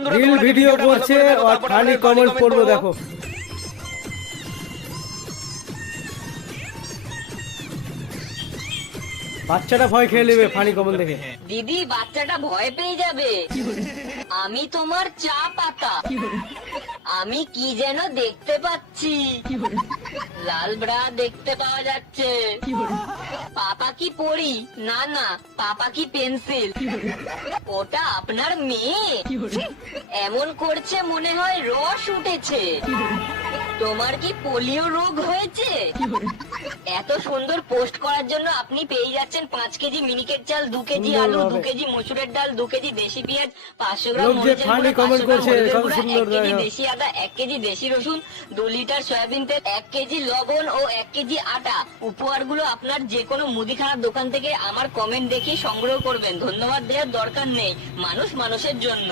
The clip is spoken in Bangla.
বন্ধুরা রিল তোমরা ভিডিও ভিডিওটা ভালো করছে করে দেখো, আর তারপর খালি আমরা কমেন্ট comment করবো করবো। দেখো। বাচ্চাটা ভয় খেয়ে নেবে ফানি কমেন্ট দেখে। দিদি বাচ্চাটা ভয় পেয়ে যাবে। আমি তোমার চা পাতা। আমি কি যেন দেখতে পাচ্ছি। লাল ব্রা দেখতে পাওয়া যাচ্ছে। পাপা কি পড়ি? না না, পাপা কি পেন্সিল? ওটা আপনার মেয়ে? এমন করছে মনে হয় রস উঠেছে। তোমার কি পোলিও রোগ হয়েছে? এত সুন্দর পোস্ট করার জন্য আপনি পেয়ে যাচ্ছেন 5 কেজি মিনিকেট চাল, 2 কেজি আলু, 2 কেজি মসুরের ডাল, 2 কেজি দেশি পেঁয়াজ, 500 গ্রাম লোক যে মরিচের ফানি গুঁড়া, কমেন্ট 500 গ্রাম করছে, হলুদের কত গুঁড়া, সুন্দর 1 কেজি দেখো। দেশি আদা, 1 কেজি দেশি রসুন, 2 লিটার সয়াবিন তেল, 1 কেজি লবণ ও 1 কেজি আটা। উপহারগুলো আপনার যে কোনো মুদিখানার দোকান থেকে আমার কমেন্ট দেখে সংগ্রহ করবেন। ধন্যবাদ দেওয়ার দরকার নেই, মানুষ মানুষের জন্য।